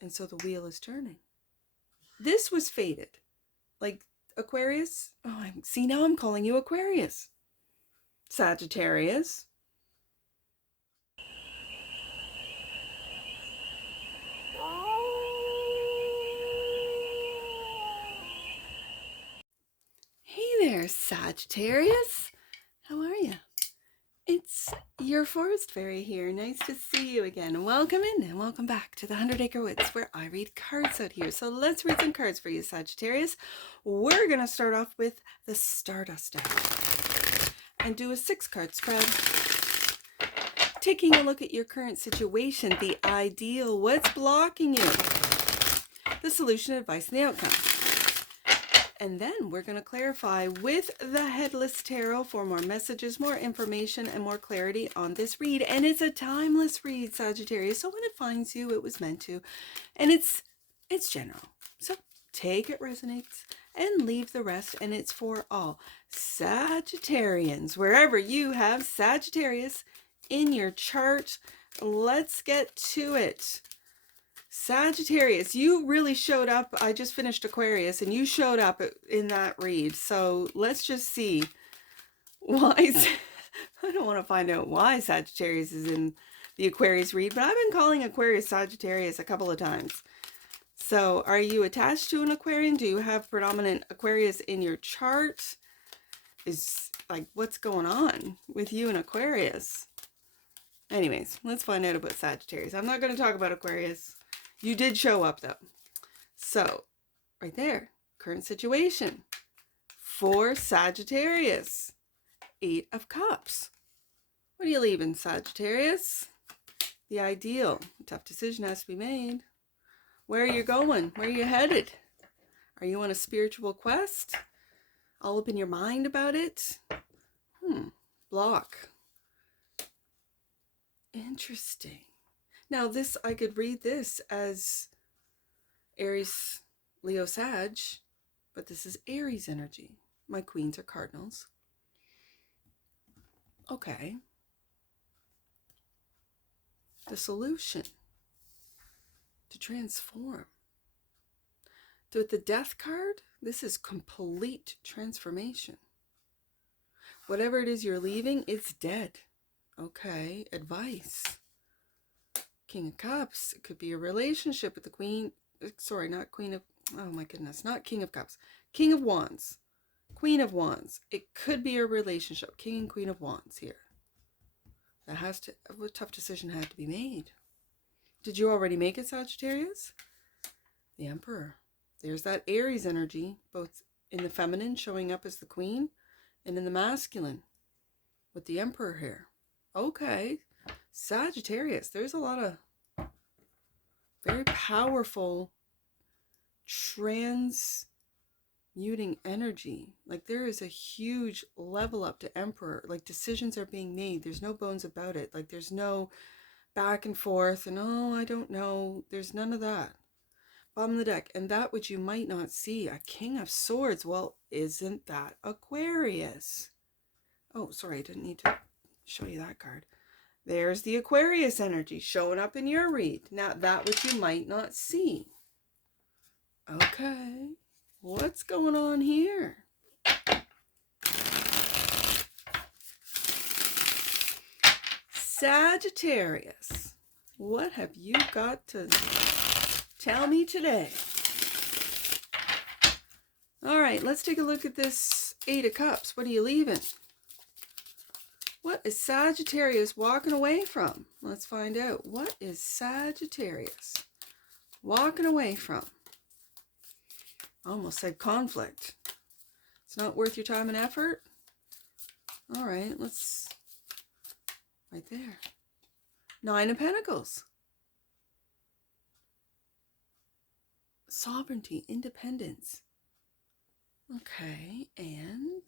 And so the wheel is turning. This was fated. Like Aquarius. Oh, see, now I'm calling you Aquarius. Sagittarius. Hey there, Sagittarius. How are you? It's your forest fairy here. Nice to see you again. Welcome in and welcome back to the 100 Acre Woods, where I read cards out here. So let's read some cards for you, Sagittarius. We're going to start off with the Stardust deck and do a 6-card spread. Taking a look at your current situation, the ideal, what's blocking you, the solution, advice, and the outcome. And then we're going to clarify with the Headless Tarot for more messages, more information, and more clarity on this read. And it's a timeless read, Sagittarius. So when it finds you, it was meant to. And it's general. So take it resonates and leave the rest. And it's for all Sagittarians. Wherever you have Sagittarius in your chart, let's get to it. Sagittarius, you really showed up. I just finished Aquarius and you showed up in that read. So let's just see why. I don't want to find out why Sagittarius is in the Aquarius read, but I've been calling Aquarius Sagittarius a couple of times. So are you attached to an Aquarian? Do you have predominant Aquarius in your chart? Is like, what's going on with you and Aquarius? Anyways, let's find out about Sagittarius. I'm not going to talk about Aquarius. You did show up though. So, right there, current situation for Sagittarius. 8 of Cups. What are you leaving, Sagittarius? The ideal. A tough decision has to be made. Where are you going? Where are you headed? Are you on a spiritual quest? All up in your mind about it? Block. Interesting. Now this, I could read this as Aries, Leo, Sag, but this is Aries energy. My queens are cardinals. Okay. The solution to transform. With the Death card, this is complete transformation. Whatever it is you're leaving, it's dead. Okay, advice. King of Cups. It could be a relationship with the Queen. Sorry, not Queen of... Oh my goodness, not King of Cups. King of Wands. Queen of Wands. It could be a relationship. King and Queen of Wands here. That has to... A tough decision had to be made. Did you already make it, Sagittarius? The Emperor. There's that Aries energy, both in the feminine showing up as the Queen and in the masculine with the Emperor here. Okay. Sagittarius, there's a lot of very powerful transmuting energy. Like there is a huge level up to Emperor. Like decisions are being made. There's no bones about it. Like there's no back and forth and oh, I don't know. There's none of that. Bottom of the deck. And that which you might not see, a King of Swords. Well, isn't that Aquarius? Oh, sorry, I didn't need to show you that card. There's the Aquarius energy showing up in your read. Now, that which you might not see. Okay. What's going on here? Sagittarius, what have you got to tell me today? All right, let's take a look at this 8 of Cups. What are you leaving? What is Sagittarius walking away from? Let's find out. What is Sagittarius walking away from? I almost said conflict. It's not worth your time and effort. All right, let's... Right there. 9 of Pentacles. Sovereignty, independence. Okay, and...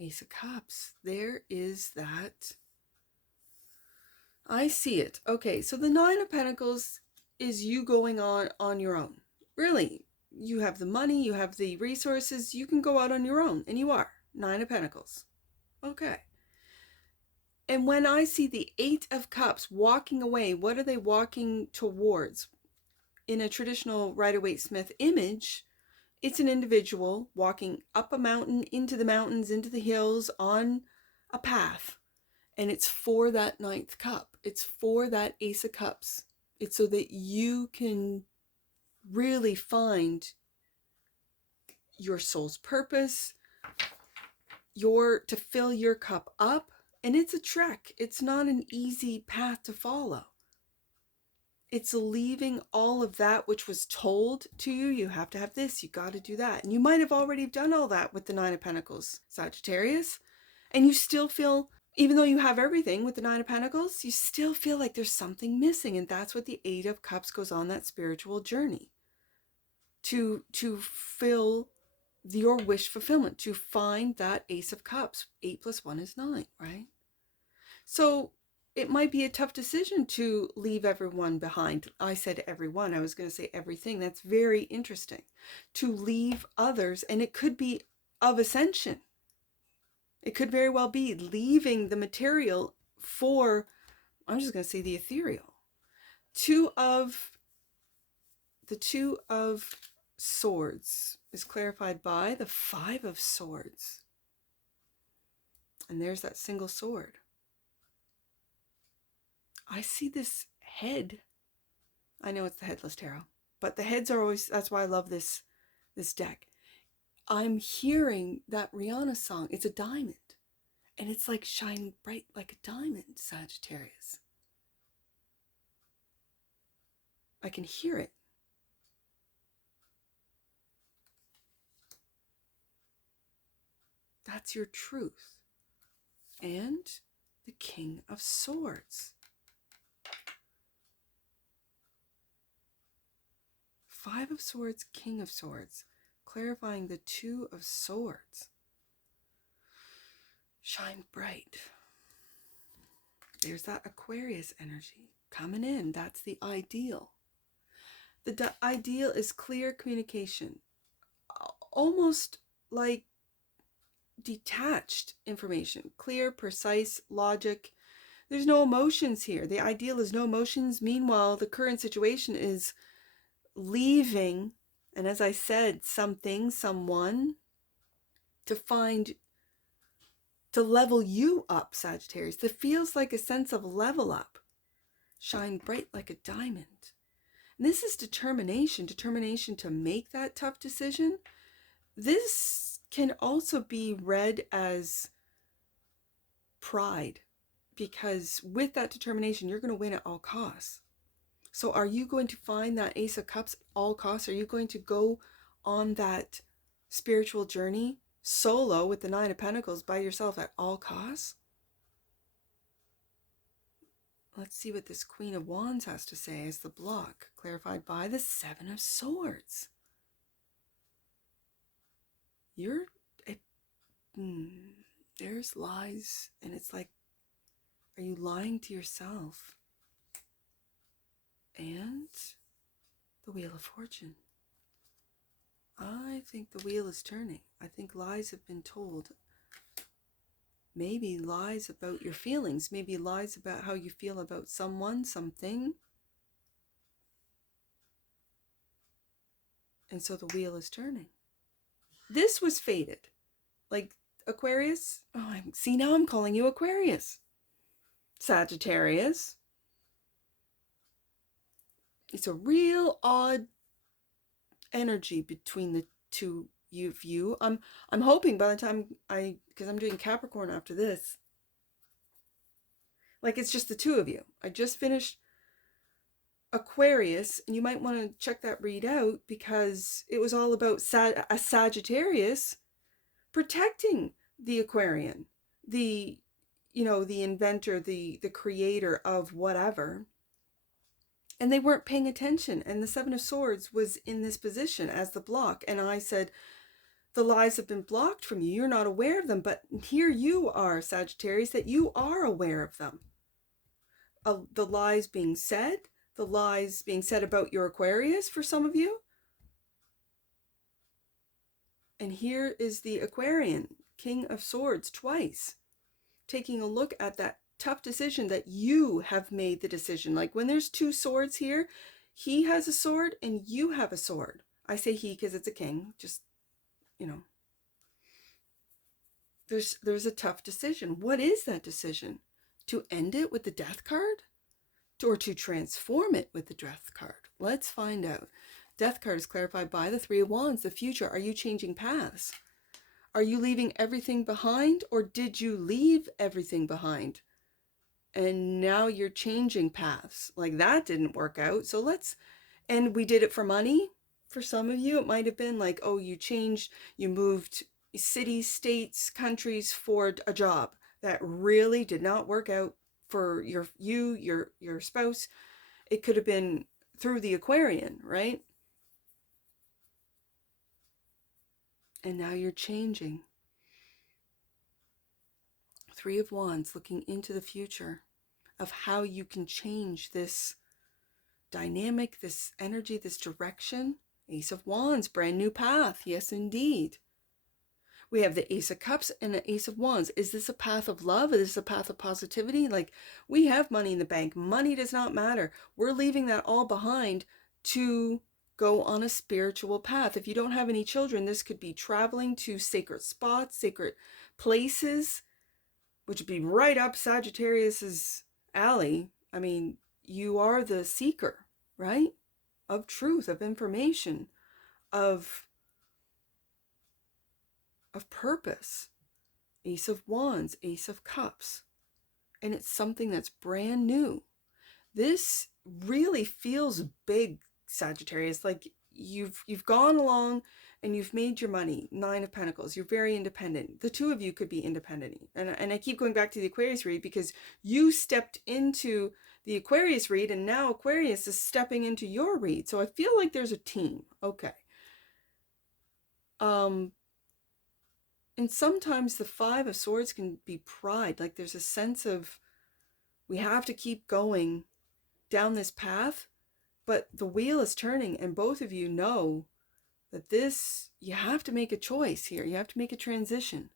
Ace of Cups. There is that. I see it. Okay, so the 9 of Pentacles is you going on your own. Really, you have the money, you have the resources, you can go out on your own, and you are. 9 of Pentacles. Okay. And when I see the Eight of Cups walking away, what are they walking towards? In a traditional Rider-Waite-Smith image, it's an individual walking up a mountain, into the mountains, into the hills, on a path. And it's for that ninth cup. It's for that Ace of Cups. It's so that you can really find your soul's purpose, to fill your cup up. And it's a trek. It's not an easy path to follow. It's leaving all of that which was told to you. You have to have this, you got to do that. And you might have already done all that with the Nine of Pentacles, Sagittarius. And you still feel, even though you have everything with the Nine of Pentacles, you still feel like there's something missing. And that's what the Eight of Cups goes on, that spiritual journey. To fill your wish fulfillment, to find that Ace of Cups. 8 + 1 is 9, right? So it might be a tough decision to leave everyone behind. I said everyone, I was going to say everything. That's very interesting. To leave others, and it could be of ascension. It could very well be leaving the material for, I'm just going to say the ethereal. The Two of Swords is clarified by the Five of Swords. And there's that single sword. I see this head. I know it's the Headless Tarot, but the heads are always, that's why I love this deck. I'm hearing that Rihanna song. It's a diamond. And it's like shining bright like a diamond, Sagittarius. I can hear it. That's your truth. And the King of Swords. Five of Swords, King of Swords, clarifying the Two of Swords. Shine bright. There's that Aquarius energy coming in. That's the ideal. The ideal is clear communication, almost like detached information, clear, precise, logic. There's no emotions here. The ideal is no emotions. Meanwhile, the current situation is leaving, and as I said, something, someone, to level you up, Sagittarius. That feels like a sense of level up. Shine bright like a diamond. And this is determination to make that tough decision. This can also be read as pride, because with that determination, you're going to win at all costs. So are you going to find that Ace of Cups at all costs? Are you going to go on that spiritual journey solo with the Nine of Pentacles by yourself at all costs? Let's see what this Queen of Wands has to say as the block, clarified by the Seven of Swords. There's lies, and it's like, are you lying to yourself? And the Wheel of Fortune. I think the wheel is turning. I think lies have been told. Maybe lies about your feelings. Maybe lies about how you feel about someone, something. And so the wheel is turning. This was fated. Like Aquarius. Oh, see, now I'm calling you Aquarius. Sagittarius. It's a real odd energy between the two of you. I'm hoping by the time because I'm doing Capricorn after this, like it's just the two of you. I just finished Aquarius, and you might want to check that read out, because it was all about a Sagittarius protecting the Aquarian, the inventor, the creator of whatever. And they weren't paying attention. And the Seven of Swords was in this position as the block. And I said, the lies have been blocked from you. You're not aware of them. But here you are, Sagittarius, that you are aware of them. The lies being said, the lies being said about your Aquarius for some of you. And here is the Aquarian, King of Swords, twice, taking a look at that tough decision that you have made the decision. Like when there's two swords here, he has a sword and you have a sword. I say he because it's a king. Just, you know, there's a tough decision. What is that decision? To end it with the death card? Or to transform it with the death card? Let's find out. Death card is clarified by the Three of Wands, the future. Are you changing paths? Are you leaving everything behind, or did you leave everything behind? And now you're changing paths. Like that didn't work out. So and we did it for money. For some of you, it might have been like, oh, you changed, you moved cities, states, countries for a job that really did not work out for your spouse. It could have been through the Aquarian, right? And now you're changing. Three of Wands, looking into the future of how you can change this dynamic, this energy, this direction. Ace of Wands, brand new path. Yes, indeed. We have the Ace of Cups and the Ace of Wands. Is this a path of love? Is this a path of positivity? Like, we have money in the bank. Money does not matter. We're leaving that all behind to go on a spiritual path. If you don't have any children, this could be traveling to sacred spots, sacred places, which would be right up Sagittarius's alley. I mean, you are the seeker, right? Of truth, of information, of purpose. Ace of Wands, Ace of Cups. And it's something that's brand new. This really feels big, Sagittarius. Like you've gone along and you've made your money. Nine of Pentacles. You're very independent. The two of you could be independent. And I keep going back to the Aquarius read because you stepped into the Aquarius read and now Aquarius is stepping into your read. So I feel like there's a team. Okay. And sometimes the Five of Swords can be pride. Like there's a sense of we have to keep going down this path, but the wheel is turning and both of you know that you have to make a choice here. You have to make a transition.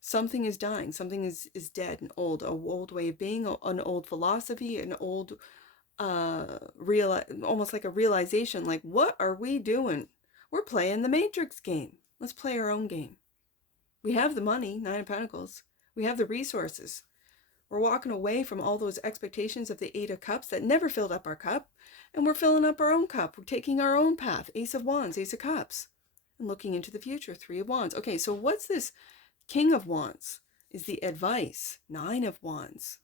Something is dying. Something is dead and old. An old way of being, an old philosophy, an old, almost like a realization. Like, what are we doing? We're playing the Matrix game. Let's play our own game. We have the money, Nine of Pentacles. We have the resources. We're walking away from all those expectations of the Eight of Cups that never filled up our cup. And we're filling up our own cup. We're taking our own path. Ace of Wands, Ace of Cups. And looking into the future, Three of Wands. Okay, so what's this? King of Wands is the advice. Nine of Wands.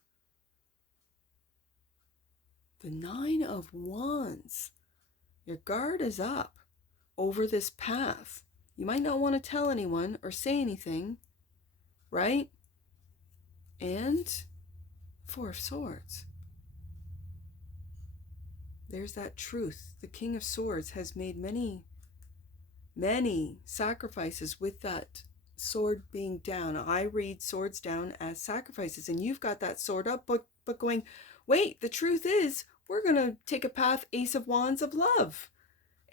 The Nine of Wands. Your guard is up over this path. You might not want to tell anyone or say anything, right? And Four of Swords. There's that truth. The King of Swords has made many, many sacrifices with that sword being down. I read swords down as sacrifices, and you've got that sword up, but going, wait, the truth is, we're going to take a path, Ace of Wands, of love.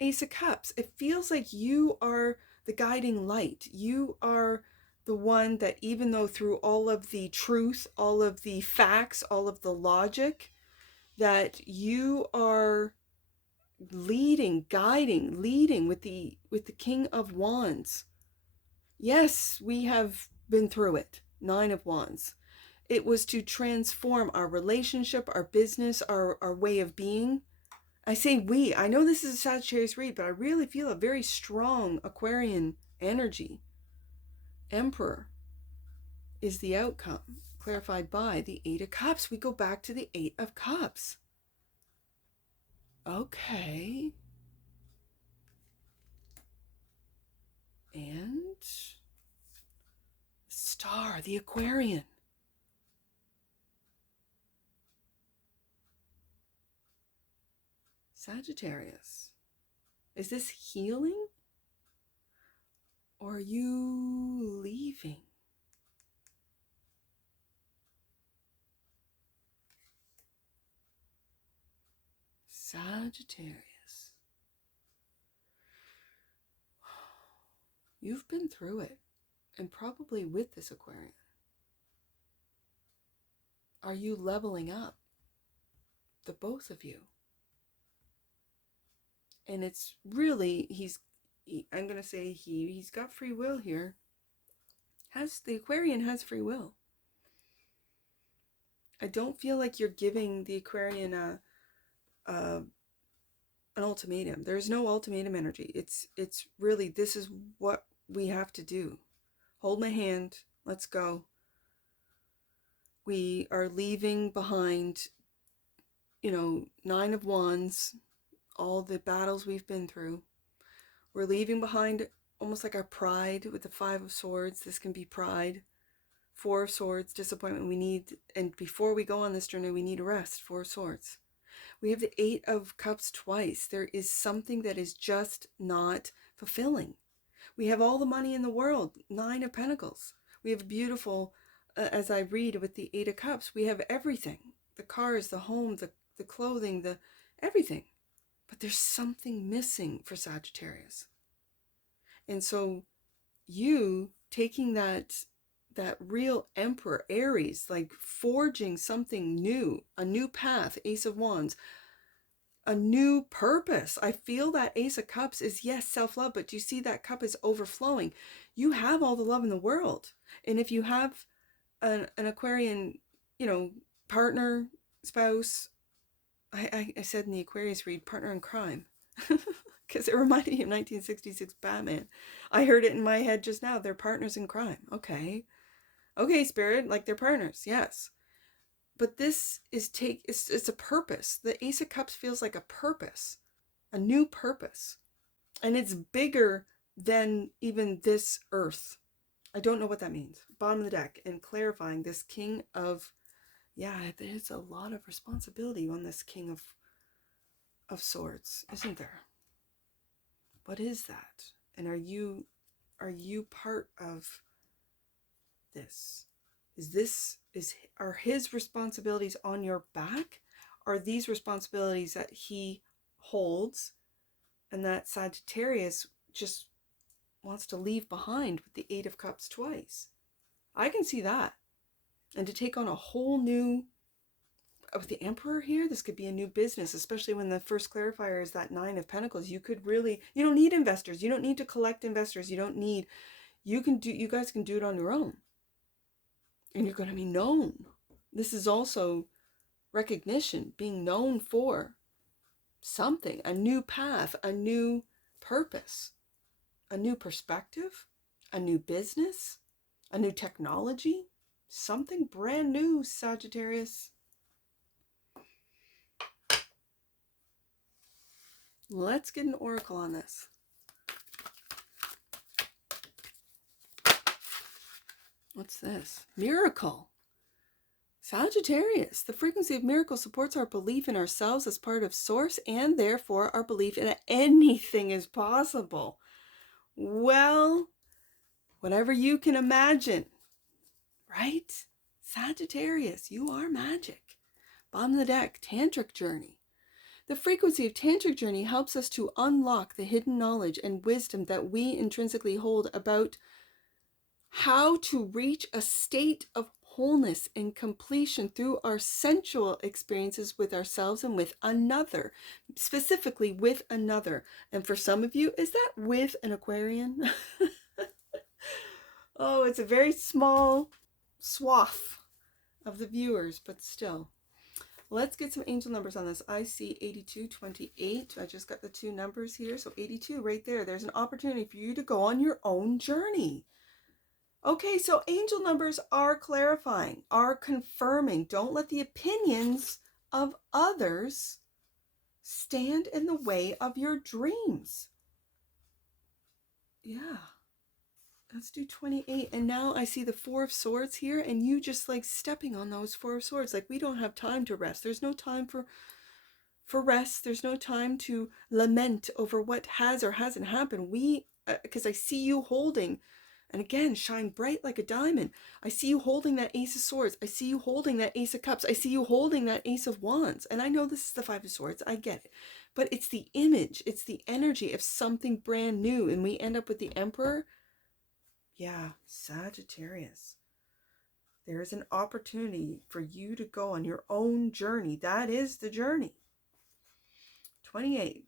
Ace of Cups. It feels like you are the guiding light. You are the one that, even though through all of the truth, all of the facts, all of the logic, that you are leading, guiding, leading with the King of Wands. Yes, we have been through it. Nine of Wands. It was to transform our relationship, our business, our way of being. I say we. I know this is a Sagittarius read, but I really feel a very strong Aquarian energy. Emperor is the outcome, clarified by the Eight of Cups. We go back to the Eight of Cups. Okay. And Star, the Aquarian. Sagittarius. Is this healing? Or are you leaving? Sagittarius. You've been through it, and probably with this Aquarian. Are you leveling up? The both of you. And it's really, I'm going to say he's got free will here. The Aquarian has free will. I don't feel like you're giving the Aquarian an ultimatum. There's no ultimatum energy. It's really, this is what we have to do. Hold my hand. Let's go. We are leaving behind, 9 of Wands, all the battles we've been through. We're leaving behind almost like our pride with the 5 of Swords. This can be pride. 4 of Swords, disappointment. We need, and before we go on this journey, we need a rest. 4 of Swords. We have the 8 of Cups twice. There is something that is just not fulfilling. We have all the money in the world. 9 of Pentacles. We have beautiful, as I read with the 8 of Cups, we have everything. The cars, the home, the clothing, the everything. But there's something missing for Sagittarius. And so you taking that real Emperor, Aries, like forging something new, a new path, Ace of Wands, a new purpose. I feel that Ace of Cups is, yes, self-love, but do you see that cup is overflowing? You have all the love in the world. And if you have an Aquarian, partner, spouse, I said in the Aquarius read, partner in crime, because it reminded me of 1966 Batman. I heard it in my head just now. They're partners in crime. Okay, Spirit, like they're partners, yes. But this is it's a purpose. The Ace of Cups feels like a purpose, a new purpose. And it's bigger than even this earth. I don't know what that means. Bottom of the deck, and clarifying this King of, there's a lot of responsibility on this King of Swords, isn't there? What is that? And are you part of this? Are his responsibilities on your back? Are these responsibilities that he holds and that Sagittarius just wants to leave behind with the 8 of Cups twice? I can see that. And to take on a whole new, with the Emperor here, this could be a new business, especially when the first clarifier is that 9 of Pentacles. You don't need investors. You don't need to collect investors. You guys can do it on your own. And you're going to be known. This is also recognition, being known for something, a new path, a new purpose, a new perspective, a new business, a new technology, something brand new, Sagittarius. Let's get an oracle on this. What's this? Miracle. Sagittarius. The frequency of miracle supports our belief in ourselves as part of Source, and therefore our belief in anything is possible. Well, whatever you can imagine, right? Sagittarius, you are magic. Bottom of the deck, Tantric Journey. The frequency of Tantric Journey helps us to unlock the hidden knowledge and wisdom that we intrinsically hold about how to reach a state of wholeness and completion through our sensual experiences with ourselves and with another, specifically with another. And for some of you, is that with an Aquarian? Oh, it's a very small swath of the viewers, but still. Let's get some angel numbers on this. I see 8228. I just got the 2 numbers here. So 82 right there. There's an opportunity for you to go on your own journey. Okay, so angel numbers are clarifying, are confirming. Don't let the opinions of others stand in the way of your dreams. Yeah. Let's do 28. And now I see the 4 of Swords here, and you just like stepping on those 4 of Swords. Like, we don't have time to rest. There's no time for rest. There's no time to lament over what has or hasn't happened. Because I see you holding, and again, shine bright like a diamond. I see you holding that Ace of Swords. I see you holding that Ace of Cups. I see you holding that Ace of Wands. And I know this is the 5 of Swords. I get it. But it's the image. It's the energy of something brand new. And we end up with the Emperor. Yeah, Sagittarius. There is an opportunity for you to go on your own journey. That is the journey. 28.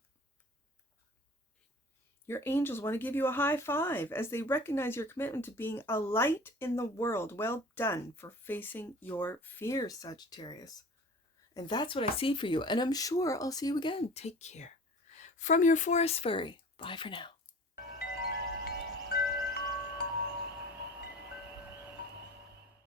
Your angels want to give you a high five as they recognize your commitment to being a light in the world. Well done for facing your fears, Sagittarius. And that's what I see for you. And I'm sure I'll see you again. Take care. From your forest fairy. Bye for now.